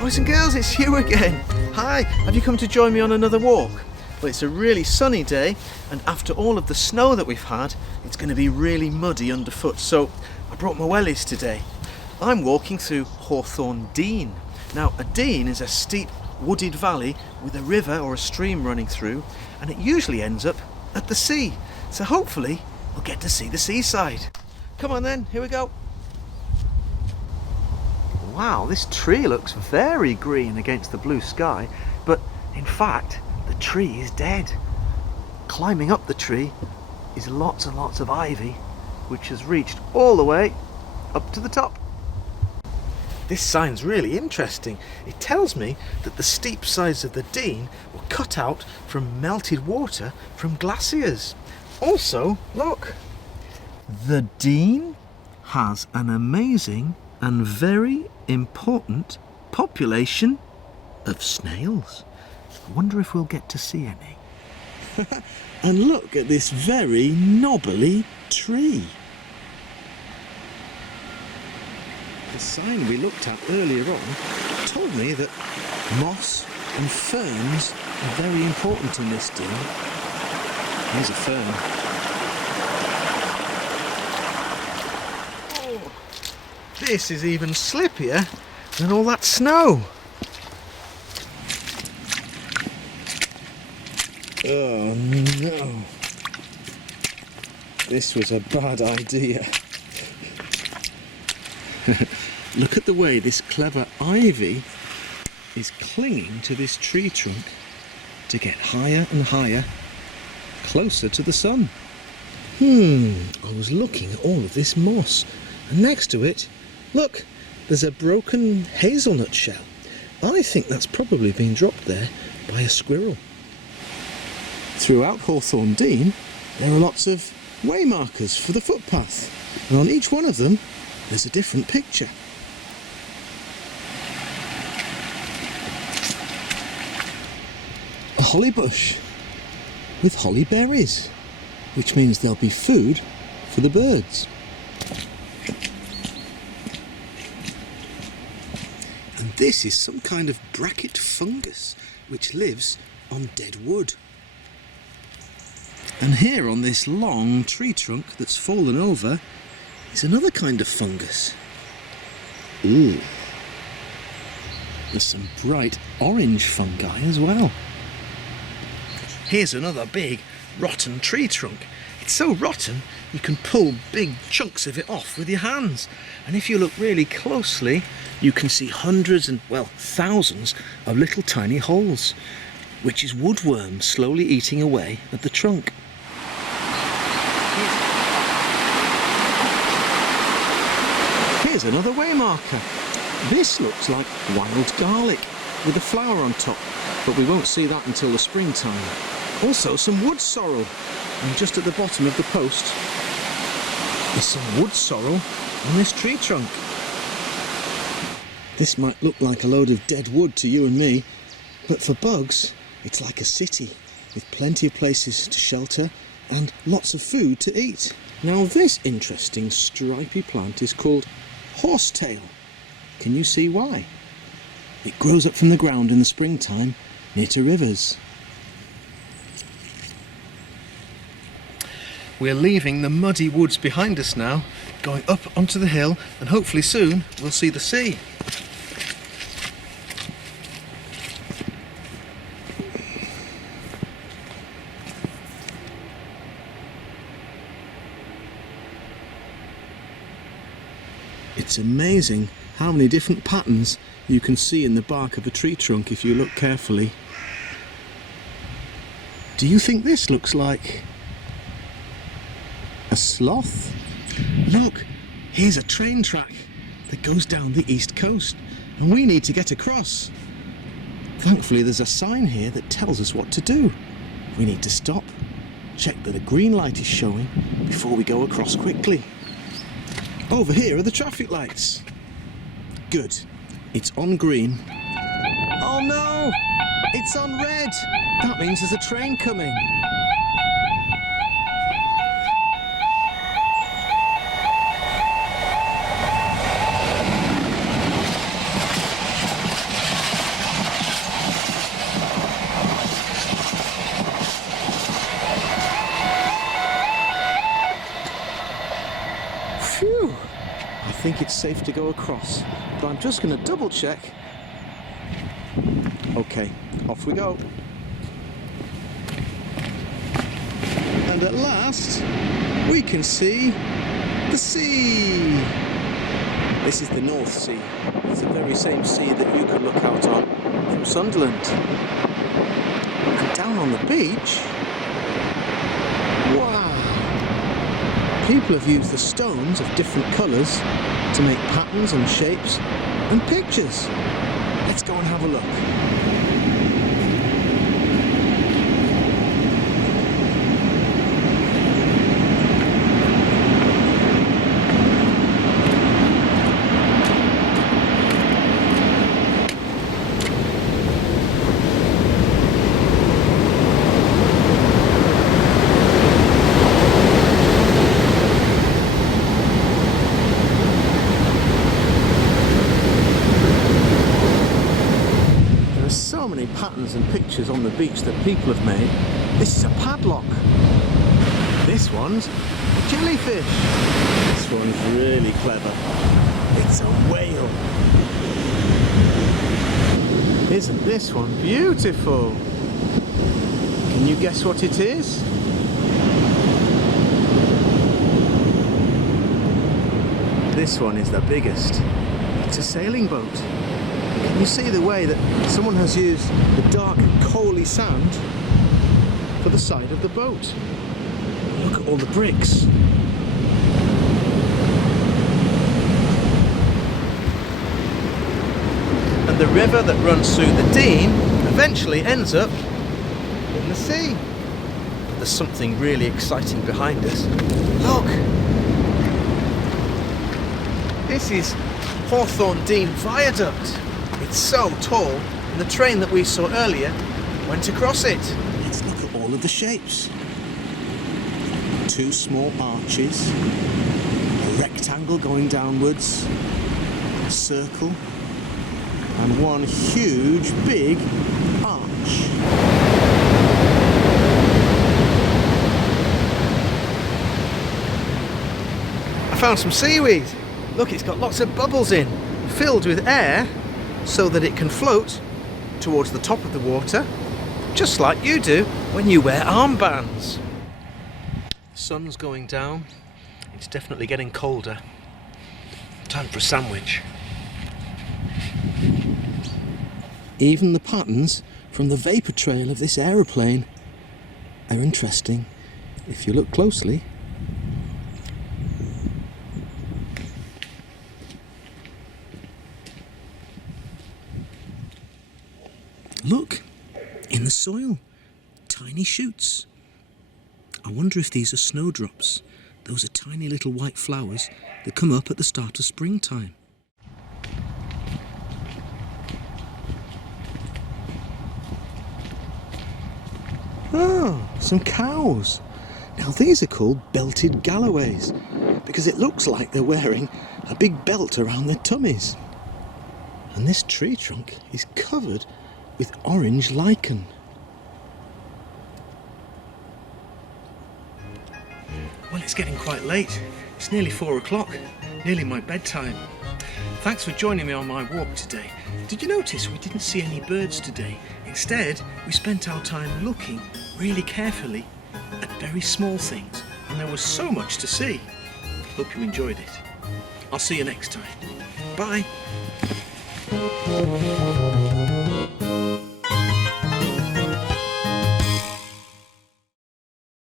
Boys and girls, it's you again. Hi, have you come to join me on another walk? Well, it's a really sunny day, and after all of the snow that we've had, it's going to be really muddy underfoot, so I brought my wellies today. I'm walking through Hawthorn Dene. Now, a dene is a steep wooded valley with a river or a stream running through, and it usually ends up at the sea. So hopefully we'll get to see the seaside. Come on then, here we go. Wow, this tree looks very green against the blue sky, but in fact the tree is dead. Climbing up the tree is lots and lots of ivy, which has reached all the way up to the top. This sign's really interesting. It tells me that the steep sides of the Dene were cut out from melted water from glaciers. Also, look, the Dene has an amazing and very important population of snails. I wonder if we'll get to see any. And look at this very knobbly tree. The sign we looked at earlier on told me that moss and ferns are very important in this dene. Here's a fern. Oh, this is even slippier than all that snow. Oh no. This was a bad idea. Look at the way this clever ivy is clinging to this tree trunk to get higher and higher, closer to the sun. I was looking at all of this moss, and next to it, look, there's a broken hazelnut shell. I think that's probably been dropped there by a squirrel. Throughout Hawthorn Dene, there are lots of waymarkers for the footpath, and on each one of them there's a different picture. A holly bush with holly berries, which means there'll be food for the birds. And this is some kind of bracket fungus which lives on dead wood. And here on this long tree trunk that's fallen over is another kind of fungus. Ooh. There's some bright orange fungi as well. Here's another big rotten tree trunk. It's so rotten you can pull big chunks of it off with your hands. And if you look really closely, you can see hundreds and, well, thousands of little tiny holes, which is woodworms slowly eating away at the trunk. Here's another waymarker. This looks like wild garlic with a flower on top, but we won't see that until the springtime. Also some wood sorrel, and just at the bottom of the post is some wood sorrel on this tree trunk. This might look like a load of dead wood to you and me, but for bugs it's like a city with plenty of places to shelter and lots of food to eat. Now this interesting stripy plant is called horsetail. Can you see why? It grows up from the ground in the springtime near to rivers. We're leaving the muddy woods behind us now, going up onto the hill, and hopefully soon we'll see the sea. It's amazing how many different patterns you can see in the bark of a tree trunk if you look carefully. Do you think this looks like a sloth? Look, here's a train track that goes down the east coast, and we need to get across. Thankfully there's a sign here that tells us what to do. We need to stop, check that a green light is showing before we go across quickly. Over here are the traffic lights. Good, it's on green. Oh no, it's on red. That means there's a train coming. Phew! I think it's safe to go across, but I'm just going to double check. Okay, off we go. And at last, we can see the sea. This is the North Sea. It's the very same sea that you can look out on from Sunderland. And down on the beach, wow! People have used the stones of different colours to make patterns and shapes and pictures. Let's go and have a look. So many patterns and pictures on the beach that people have made. This is a padlock. This one's a jellyfish. This one's really clever. It's a whale. Isn't this one beautiful? Can you guess what it is? This one is the biggest. It's a sailing boat. Can you see the way that someone has used the dark coaly sand for the side of the boat? Look at all the bricks. And the river that runs through the Dene eventually ends up in the sea. But there's something really exciting behind us. Look! This is Hawthorn Dene Viaduct. It's so tall, and the train that we saw earlier went across it. Let's look at all of the shapes. 2 small arches, a rectangle going downwards, a circle, and 1 huge big arch. I found some seaweed. Look, it's got lots of bubbles in, filled with air, so that it can float towards the top of the water, just like you do when you wear armbands. The sun's going down. It's definitely getting colder. Time for a sandwich. Even the patterns from the vapour trail of this aeroplane are interesting if you look closely. Look, in the soil, tiny shoots. I wonder if these are snowdrops. Those are tiny little white flowers that come up at the start of springtime. Oh, some cows. Now these are called belted Galloways because it looks like they're wearing a big belt around their tummies. And this tree trunk is covered with orange lichen. Well, it's getting quite late. It's nearly 4 o'clock, nearly my bedtime. Thanks for joining me on my walk today. Did you notice we didn't see any birds today? Instead, we spent our time looking really carefully at very small things, and there was so much to see. Hope you enjoyed it. I'll see you next time. Bye.